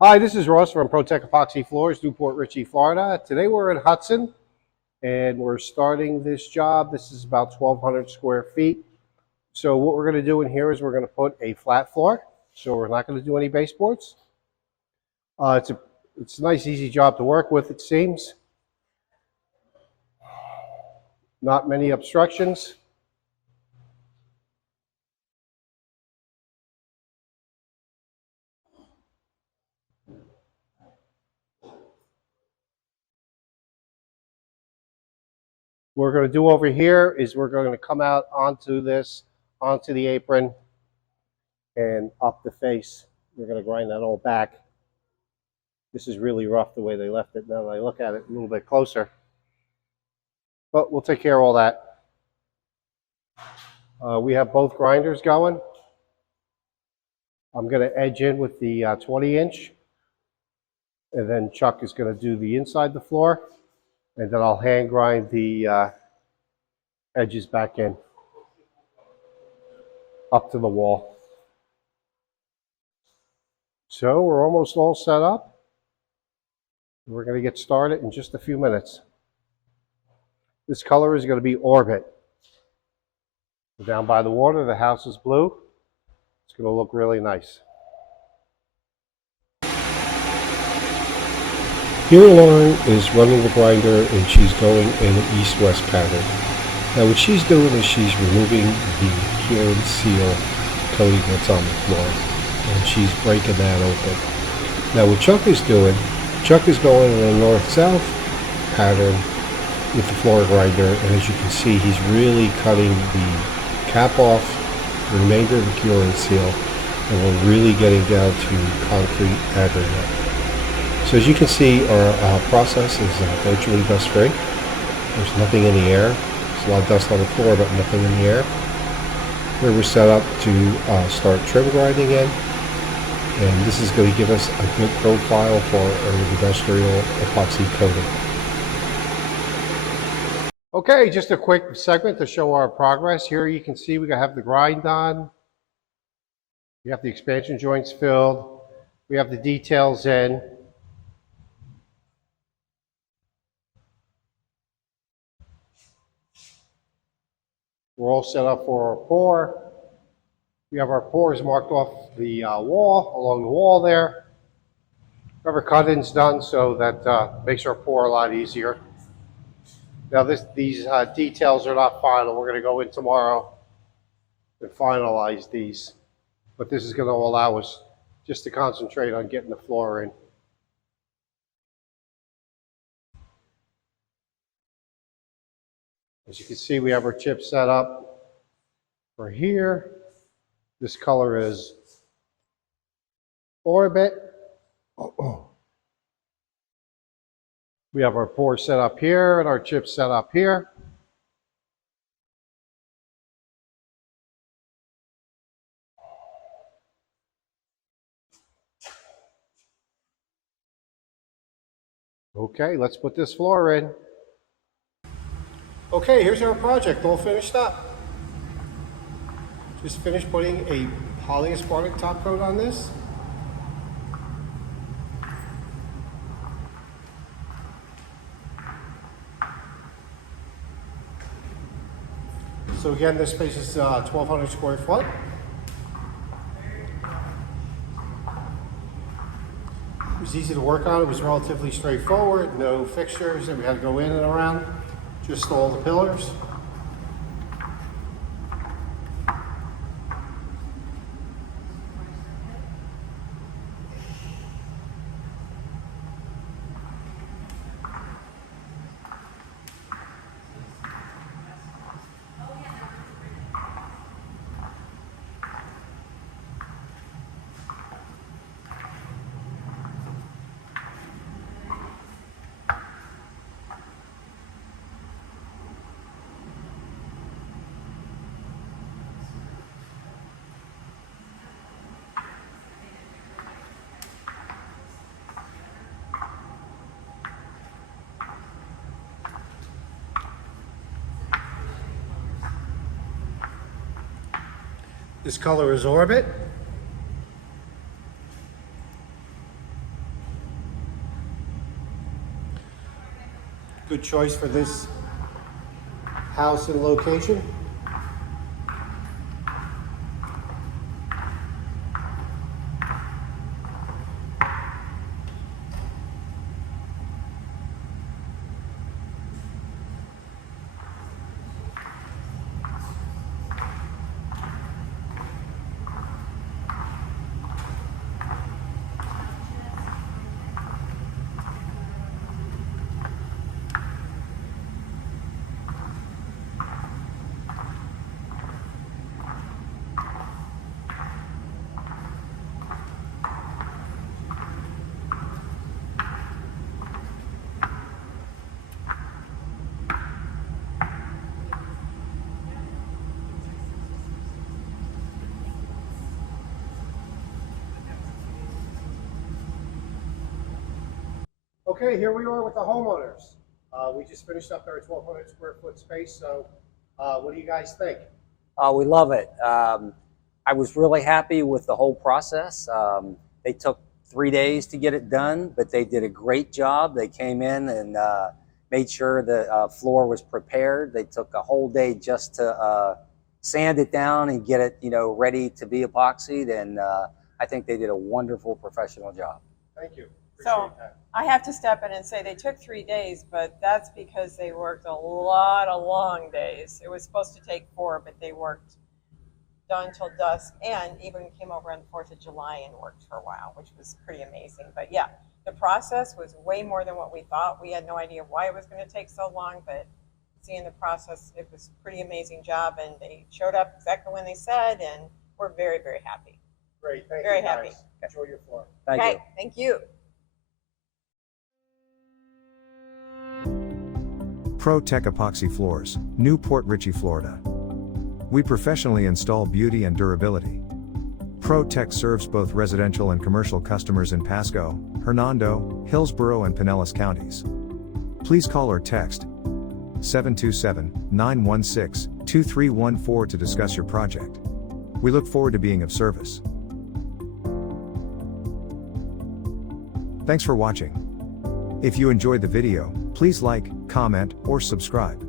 Hi, this is Ross from ProTech Epoxy Floors, Newport Richey, Florida. Today we're in Hudson and we're starting this job. This is about 1,200 square feet. So what we're going to do in here is we're going to put a flat floor. So we're not going to do any baseboards. It's a nice, easy job to work with, it seems. Not many obstructions. What we're going to do over here is we're going to come out onto the apron and up the face. We're going to grind that all back. This is really rough the way they left it. Now that I look at it a little bit closer. But we'll take care of all that. We have both grinders going. I'm going to edge in with the 20-inch. And then Chuck is going to do the inside the floor. And then I'll hand grind the edges back in up to the wall. So we're almost all set up. We're going to get started in just a few minutes. This color is going to be Orbit. Down by the water, the house is blue. It's going to look really nice. Here Lauren is running the grinder and she's going in an east-west pattern. Now what she's doing is she's removing the cure and seal coating that's on the floor and she's breaking that open. Now what Chuck is doing, Chuck is going in a north-south pattern with the floor grinder, and as you can see he's really cutting the cap off, the remainder of the cure and seal, and we're really getting down to concrete aggregate. So as you can see, our process is virtually dust-free. There's nothing in the air. There's a lot of dust on the floor, but nothing in the air. Here we're set up to start trim grinding in, and this is going to give us a good profile for our industrial epoxy coating. Okay, just a quick segment to show our progress. Here you can see we have the grind on. We have the expansion joints filled. We have the details in. We're all set up for our pour. We have our pours marked off the wall, along the wall there. We have our cut-ins done, so that makes our pour a lot easier. Now these details are not final. We're going to go in tomorrow and finalize these. But this is going to allow us just to concentrate on getting the floor in. As you can see, we have our chips set up for here. This color is Orbit. We have our pour set up here and our chips set up here. Okay, let's put this floor in. Okay, here's our project all finished up. Just finished putting a polyaspartic top coat on this. So again, this space is 1,200 square foot. It was easy to work on. It was relatively straightforward. No fixtures that we had to go in and around. Just all the pillars. This color is Orbit. Good choice for this house and location. Okay, here we are with the homeowners. We just finished up our 1,200 square foot space, so what do you guys think? We love it. I was really happy with the whole process. They took 3 days to get it done, but they did a great job. They came in and made sure the floor was prepared. They took a whole day just to sand it down and get it, ready to be epoxied. And I think they did a wonderful professional job. Thank you. So Appreciate that. I have to step in and say they took 3 days, but that's because they worked a lot of long days. It was supposed to take 4, but they worked done till dusk and even came over on the 4th of July and worked for a while, which was pretty amazing. But yeah, the process was way more than what we thought. We had no idea why it was going to take so long, but seeing the process, it was a pretty amazing job, and they showed up exactly when they said, and we're very, very happy. Great, thank Very you guys. happy. Enjoy your floor. Thank Okay, you. thank you. Pro Tech Epoxy Floors, Newport Richey, Florida. We professionally install beauty and durability. Pro Tech serves both residential and commercial customers in Pasco, Hernando, Hillsborough, and Pinellas counties. Please call or text 727-916-2314 to discuss your project. We look forward to being of service. Thanks for watching. If you enjoyed the video, please like, comment, or subscribe.